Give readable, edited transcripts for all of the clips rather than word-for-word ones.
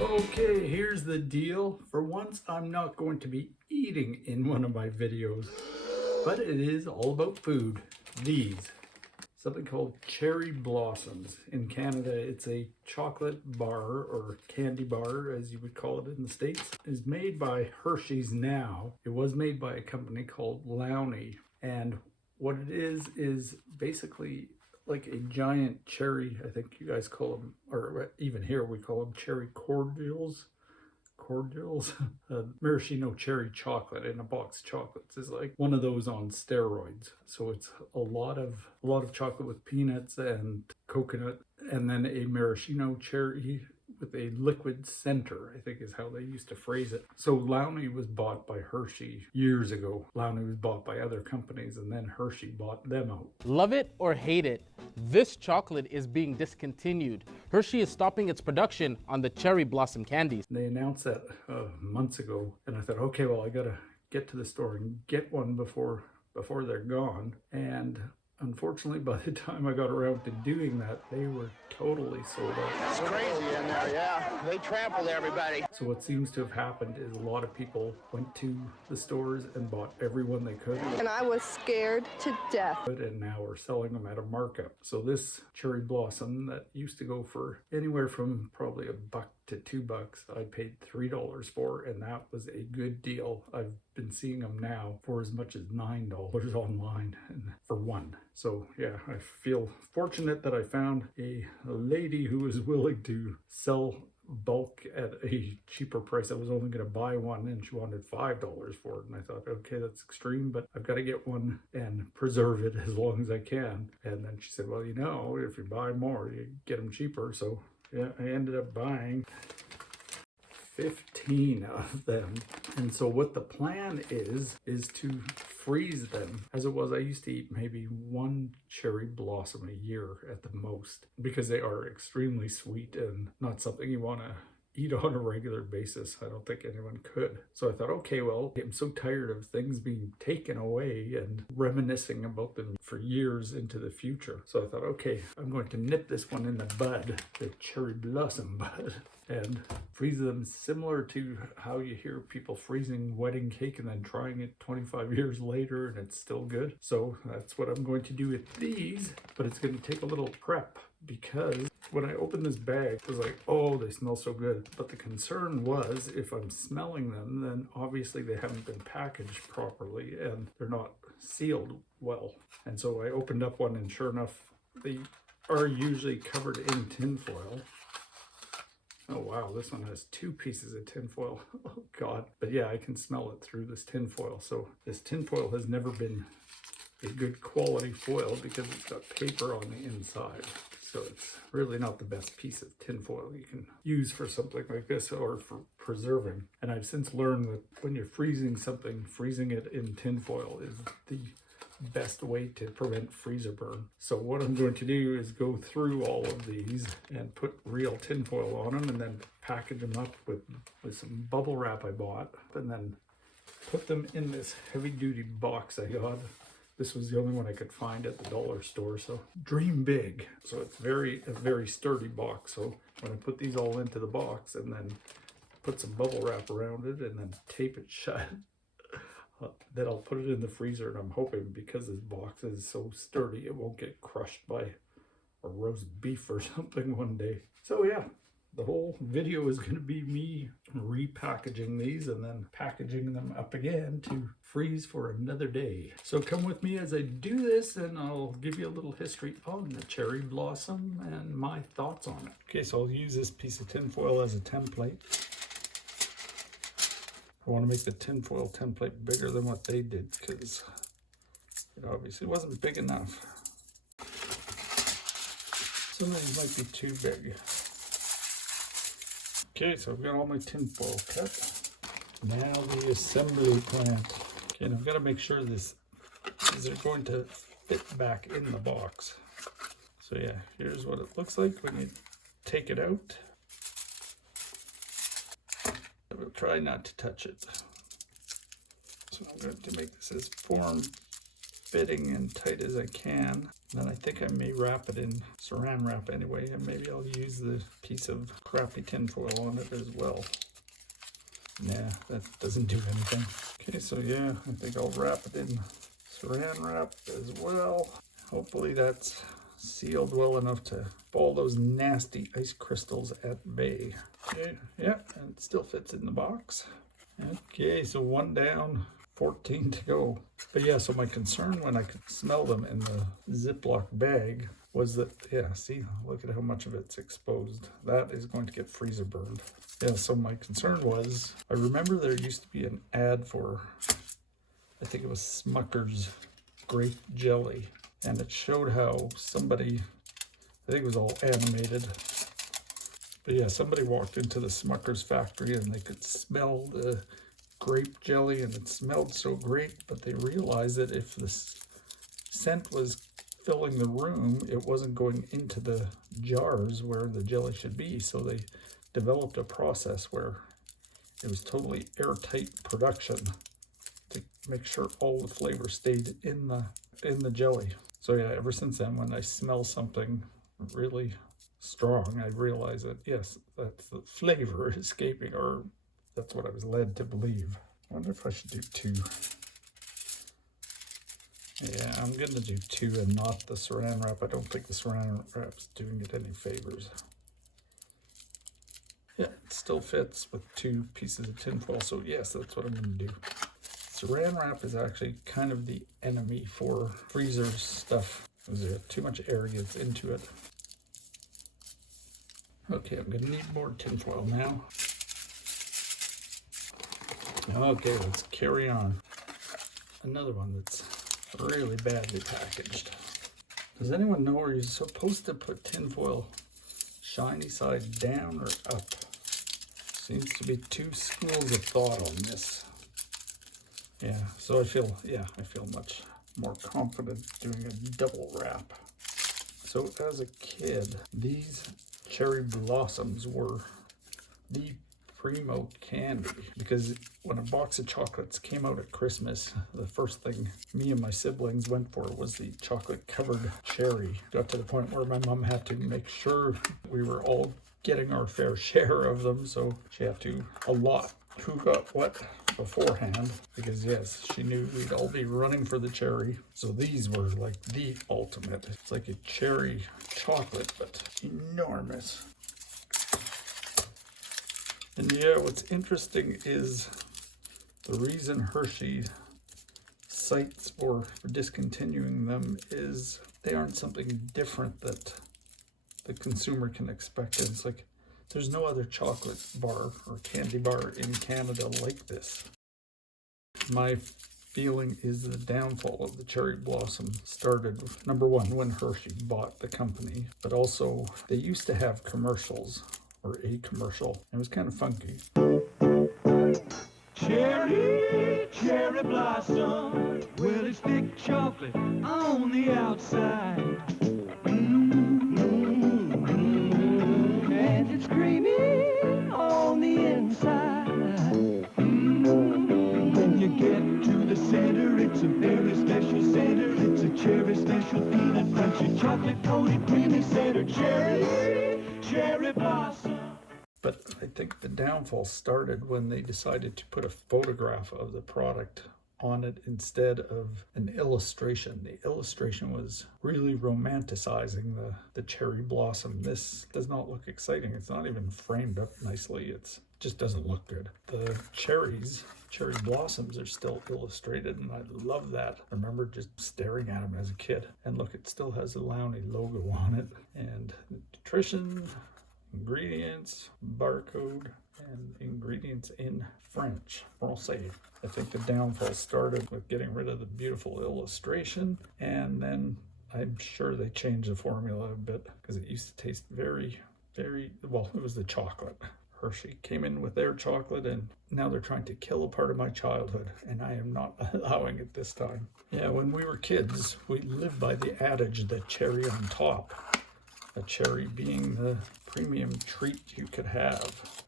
Okay, here's the deal. For once, I'm not going to be eating in one of my videos, but it is all about food. These, something called cherry blossoms. In Canada, it's a chocolate bar or candy bar, as you would call it in the States. It's made by Hershey's now. It was made by a company called Lowney. And what it is basically like a giant cherry. I think you guys call them, or even here we call them cherry cordials. Maraschino cherry chocolate in a box of chocolates is like one of those on steroids. So it's a lot of chocolate with peanuts and coconut, and then a maraschino cherry with a liquid center, I think is how they used to phrase it. So Lowney was bought by Hershey years ago. Lowney was bought by other companies, and then Hershey bought them out. Love it or hate it, this chocolate is being discontinued. Hershey is stopping its production on the cherry blossom candies. They announced that months ago, and I thought, okay, well, I gotta get to the store and get one before they're gone. And unfortunately, by the time I got around to doing that, they were totally sold out. It's crazy in there, yeah. They trampled everybody. So what seems to have happened is a lot of people went to the stores and bought every one they could. And I was scared to death. And now we're selling them at a markup. So this cherry blossom that used to go for anywhere from probably $1 to $2, I paid $3 for, and that was a good deal. I've been seeing them now for as much as $9 online and for one. So yeah, I feel fortunate that I found a lady who was willing to sell bulk at a cheaper price. I was only going to buy one and she wanted $5 for it, and I thought, okay, that's extreme, but I've got to get one and preserve it as long as I can. And then she said, well, you know, if you buy more you get them cheaper. So yeah, I ended up buying 15 of them. And so what the plan is to freeze them. As it was, I used to eat maybe one cherry blossom a year at the most, because they are extremely sweet and not something you want to eat on a regular basis. I don't think anyone could. So I thought, okay, well, I'm so tired of things being taken away and reminiscing about them for years into the future. So I thought, okay, I'm going to nip this one in the bud, the cherry blossom bud, and freeze them similar to how you hear people freezing wedding cake and then trying it 25 years later and it's still good. So that's what I'm going to do with these, but it's going to take a little prep, because when I opened this bag, I was like, oh, they smell so good. But the concern was, if I'm smelling them, then obviously they haven't been packaged properly and they're not sealed well. And so I opened up one, and sure enough, they are usually covered in tin foil. Oh wow, this one has 2 pieces of tin foil. Oh God. But yeah, I can smell it through this tin foil. So this tin foil has never been a good quality foil because it's got paper on the inside. So it's really not the best piece of tin foil you can use for something like this or for preserving. And I've since learned that when you're freezing something, freezing it in tin foil is the best way to prevent freezer burn. So what I'm going to do is go through all of these and put real tin foil on them, and then package them up with some bubble wrap I bought, and then put them in this heavy duty box I got. This was the only one I could find at the dollar store, so dream big. So it's a very sturdy box. So when I put these all into the box and then put some bubble wrap around it and then tape it shut, then I'll put it in the freezer, and I'm hoping, because this box is so sturdy, it won't get crushed by a roast beef or something one day. So yeah, the whole video is going to be me repackaging these and then packaging them up again to freeze for another day. So come with me as I do this, and I'll give you a little history on the cherry blossom and my thoughts on it. Okay, so I'll use this piece of tin foil as a template. I want to make the tinfoil template bigger than what they did, because it obviously wasn't big enough. Some of these might be too big. Okay, so I've got all my tinfoil cut. Now the assembly plant. Okay, and I've got to make sure these are going to fit back in the box. So yeah, here's what it looks like when you take it out. I will try not to touch it. So I'm going to make this as form fitting and tight as I can. Then I think I may wrap it in saran wrap anyway, and maybe I'll use the piece of crappy tinfoil on it as well. Nah, that doesn't do anything. Okay, so yeah, I think I'll wrap it in saran wrap as well. Hopefully that's sealed well enough to keep all those nasty ice crystals at bay. Okay, yeah, and it still fits in the box. Okay, so 1 down, 14 to go. But yeah, so my concern when I could smell them in the Ziploc bag was that, yeah, see, look at how much of it's exposed. That is going to get freezer burned. Yeah, so my concern was, I remember there used to be an ad for, I think it was Smucker's grape jelly. And it showed how somebody, I think it was all animated, but yeah, somebody walked into the Smucker's factory and they could smell the grape jelly and it smelled so great, but they realized that if the scent was filling the room, it wasn't going into the jars where the jelly should be. So they developed a process where it was totally airtight production to make sure all the flavor stayed in the jelly. So yeah, ever since then, when I smell something really strong, I realize that yes, that's the flavor escaping, or that's what I was led to believe. I wonder if I should do 2. Yeah, I'm gonna do 2 and not the saran wrap. I don't think the saran wrap's doing it any favors. Yeah, it still fits with 2 pieces of tinfoil, so yes, that's what I'm gonna do. Saran wrap is actually kind of the enemy for freezer stuff because there's too much air gets into it. Okay, I'm gonna need more tinfoil now. Okay, let's carry on. Another one that's really badly packaged. Does anyone know, are you supposed to put tinfoil shiny side down or up? Seems to be 2 schools of thought on this. Yeah, so I feel much more confident doing a double wrap. So as a kid, these cherry blossoms were the primo candy, because when a box of chocolates came out at Christmas, the first thing me and my siblings went for was the chocolate covered cherry. Got to the point where my mom had to make sure we were all getting our fair share of them, so she had to allot who got what beforehand, because yes, she knew we'd all be running for the cherry. So these were like the ultimate. It's like a cherry chocolate, but enormous. And yeah, what's interesting is the reason Hershey cites for discontinuing them is they aren't something different that the consumer can expect. It's like there's no other chocolate bar or candy bar in Canada like this. My feeling is the downfall of the cherry blossom started, number one, when Hershey bought the company, but also they used to have commercials, or a commercial. It was kind of funky. Cherry, cherry blossom, well it's thick chocolate on the outside. And it's creamy on the inside. When you get to the center, it's a very special center. It's a cherry special peanut crunchy chocolate coated creamy center. Cherry, cherry blossom. But I think the downfall started when they decided to put a photograph of the product on it instead of an illustration. The illustration was really romanticizing the cherry blossom. This does not look exciting. It's not even framed up nicely. It just doesn't look good. The cherry blossoms are still illustrated, and I love that. I remember just staring at them as a kid. And look, it still has the Lowney logo on it. And nutrition, ingredients, barcode, and ingredients in French. Français. I think the downfall started with getting rid of the beautiful illustration, and then I'm sure they changed the formula a bit because it used to taste very, very, well, it was the chocolate. Hershey came in with their chocolate, and now they're trying to kill a part of my childhood, and I am not allowing it this time. Yeah, when we were kids, we lived by the adage, the cherry on top. A cherry being the premium treat you could have.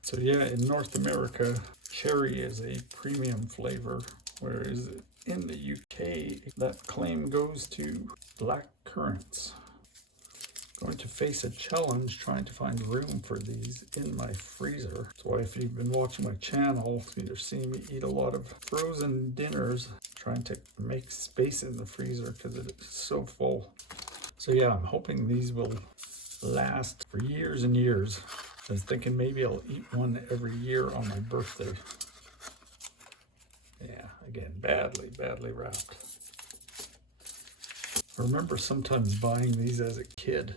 So yeah, in North America, cherry is a premium flavor, whereas in the UK. That claim goes to black currants. Going to face a challenge trying to find room for these in my freezer. So if you've been watching my channel, you've seen me eat a lot of frozen dinners, trying to make space in the freezer because it is so full. So yeah, I'm hoping these will last for years and years. I was thinking maybe I'll eat one every year on my birthday. Yeah, again, badly wrapped. I remember sometimes buying these as a kid,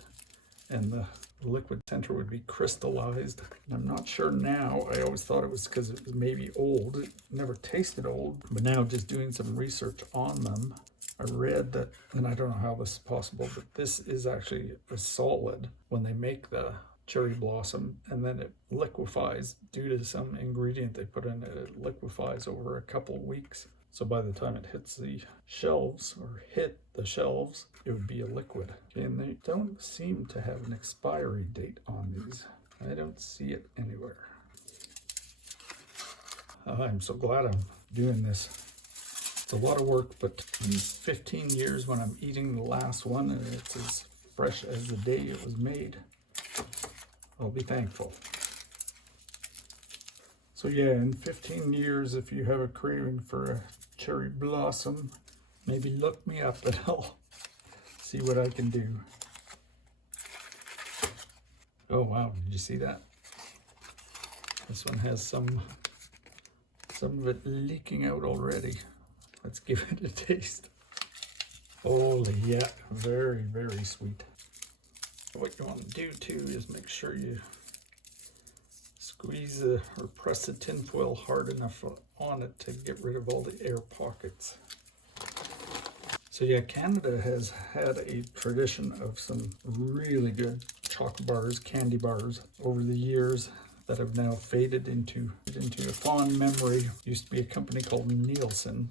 and the liquid center would be crystallized. And I'm not sure now. I always thought it was because it was maybe old. It never tasted old. But now just doing some research on them, I read that, and I don't know how this is possible, but this is actually a solid when they make the cherry blossom, and then it liquefies due to some ingredient they put in it. It liquefies over a couple of weeks. So by the time it hits the shelves, or hit the shelves, it would be a liquid. And they don't seem to have an expiry date on these. I don't see it anywhere. I'm so glad I'm doing this. It's a lot of work, but in 15 years when I'm eating the last one and it's as fresh as the day it was made, I'll be thankful. So yeah, in 15 years, if you have a craving for a cherry blossom, maybe look me up and I'll see what I can do. Oh wow, did you see that? This one has some of it leaking out already. Let's give it a taste. Holy yeah, very sweet. What you want to do too is make sure you squeeze or press the tin foil hard enough on it to get rid of all the air pockets. So yeah, Canada has had a tradition of some really good chocolate bars, candy bars over the years that have now faded into a fond memory. Used to be a company called Nielsen.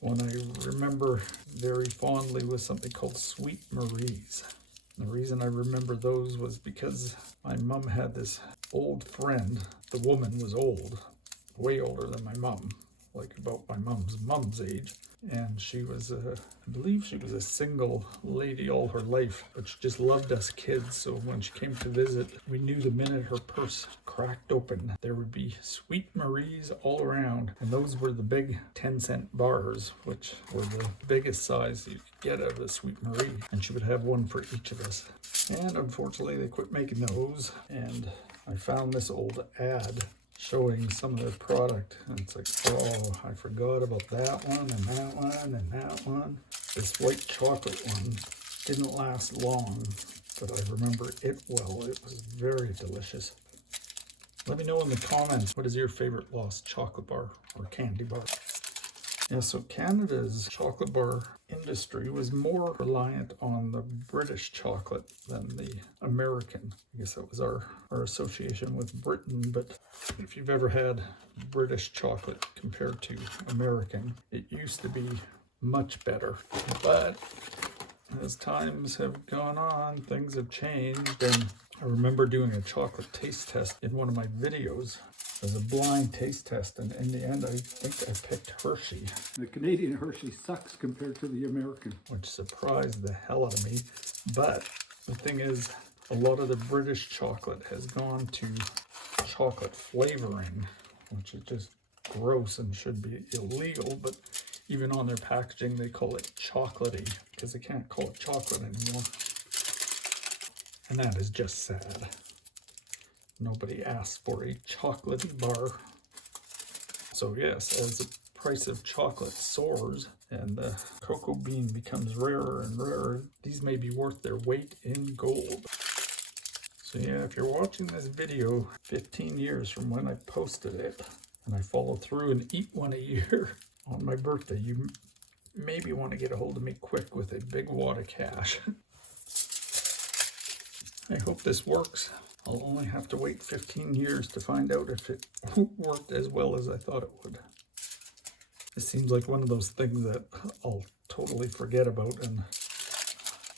One I remember very fondly was something called Sweet Marie's. The reason I remember those was because my mom had this old friend. The woman was old, way older than my mom, like about my mom's age. And she was, I believe she was a single lady all her life, but she just loved us kids. So when she came to visit, we knew the minute her purse cracked open, there would be Sweet Marie's all around. And those were the big 10-cent bars, which were the biggest size you could get out of a Sweet Marie. And she would have one for each of us. And unfortunately, they quit making those. And I found this old ad showing some of their product, and it's like, oh, I forgot about that one and that one and that one. This white chocolate one didn't last long, but I remember it well. It was very delicious. Let me know in the comments, what is your favorite lost chocolate bar or candy bar? Yeah, so Canada's chocolate bar industry was more reliant on the British chocolate than the American. I guess that was our association with Britain, but if you've ever had British chocolate compared to American, it used to be much better. But as times have gone on, things have changed, and I remember doing a chocolate taste test in one of my videos. It was a blind taste test, and in the end, I think I picked Hershey. The Canadian Hershey sucks compared to the American. Which surprised the hell out of me. But the thing is, a lot of the British chocolate has gone to chocolate flavoring, which is just gross and should be illegal. But even on their packaging, they call it chocolaty, because they can't call it chocolate anymore. And that is just sad. Nobody asked for a chocolatey bar. So yes, as the price of chocolate soars and the cocoa bean becomes rarer and rarer, these may be worth their weight in gold. So yeah, if you're watching this video 15 years from when I posted it, and I follow through and eat one a year on my birthday, you maybe want to get a hold of me quick with a big wad of cash. I hope this works. I'll only have to wait 15 years to find out if it worked as well as I thought it would. It seems like one of those things that I'll totally forget about, and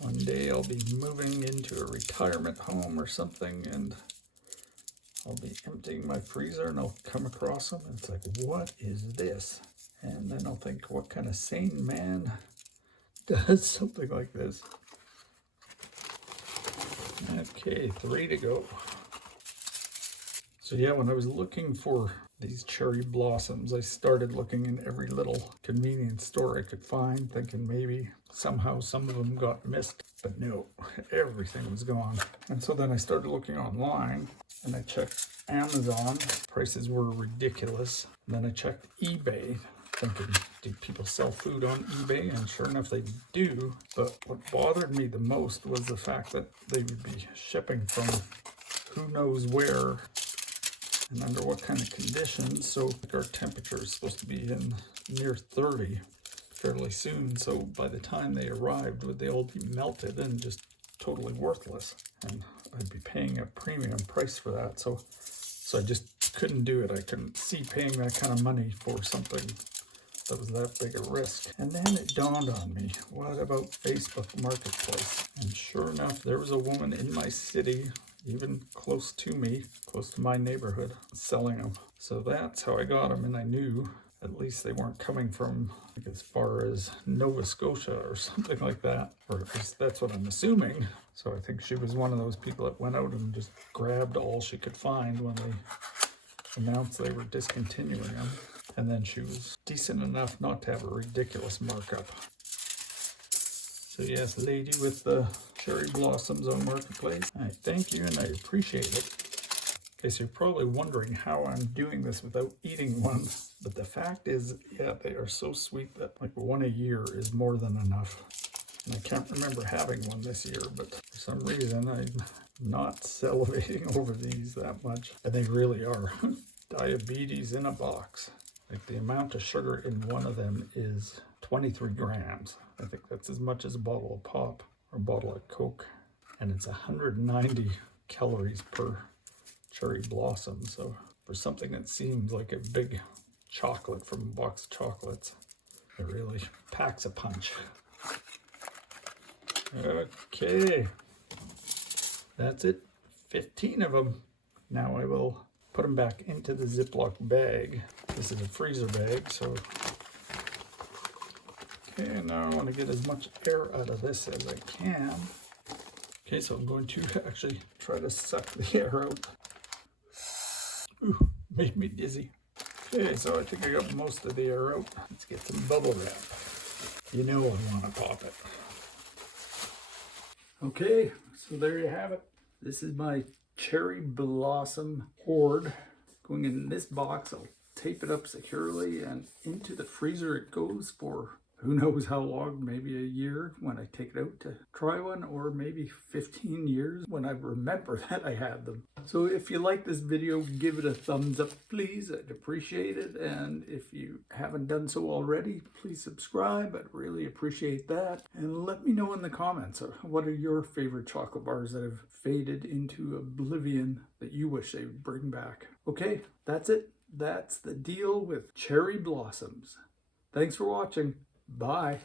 one day I'll be moving into a retirement home or something, and I'll be emptying my freezer and I'll come across them and it's like, what is this? And then I'll think, what kind of sane man does something like this? Okay, 3 to go. So yeah, when I was looking for these cherry blossoms, I started looking in every little convenience store I could find, thinking maybe somehow some of them got missed, but no, everything was gone. And so then I started looking online, and I checked Amazon. Prices were ridiculous. And then I checked eBay, thinking, do people sell food on eBay? And sure enough, they do. But what bothered me the most was the fact that they would be shipping from who knows where and under what kind of conditions. So our temperature is supposed to be in near 30 fairly soon. So by the time they arrived, would they all be melted and just totally worthless? And I'd be paying a premium price for that. So I just couldn't do it. I couldn't see paying that kind of money for something that was that big a risk. And then it dawned on me, what about Facebook Marketplace? And sure enough, there was a woman in my city, even close to me, close to my neighborhood, selling them. So that's how I got them, and I knew at least they weren't coming from like as far as Nova Scotia or something like that, or at least that's what I'm assuming. So I think she was one of those people that went out and just grabbed all she could find when they announced they were discontinuing them. And then she was decent enough not to have a ridiculous markup. So yes, lady with the cherry blossoms on Marketplace, I thank you and I appreciate it. Okay, so you're probably wondering how I'm doing this without eating one. But the fact is, yeah, they are so sweet that like one a year is more than enough. And I can't remember having one this year, but for some reason I'm not salivating over these that much. And they really are diabetes in a box. Like the amount of sugar in one of them is 23 grams. I think that's as much as a bottle of pop or a bottle of Coke. And it's 190 calories per cherry blossom. So for something that seems like a big chocolate from a box of chocolates, it really packs a punch. Okay, that's it. 15 of them. Now I will put them back into the Ziploc bag. This is a freezer bag, so. Okay, now I want to get as much air out of this as I can. Okay, so I'm going to actually try to suck the air out. Ooh, made me dizzy. Okay, so I think I got most of the air out. Let's get some bubble wrap. You know I want to pop it. Okay, so there you have it. This is my cherry blossom hoard. Going in this box, I'll tape it up securely and into the freezer it goes for who knows how long, maybe a year when I take it out to try one, or maybe 15 years when I remember that I had them. So if you like this video, give it a thumbs up, please. I'd appreciate it. And if you haven't done so already, please subscribe. I'd really appreciate that. And let me know in the comments, what are your favorite chocolate bars that have faded into oblivion that you wish they would bring back? Okay, that's it. That's the deal with cherry blossoms. Thanks for watching. Bye.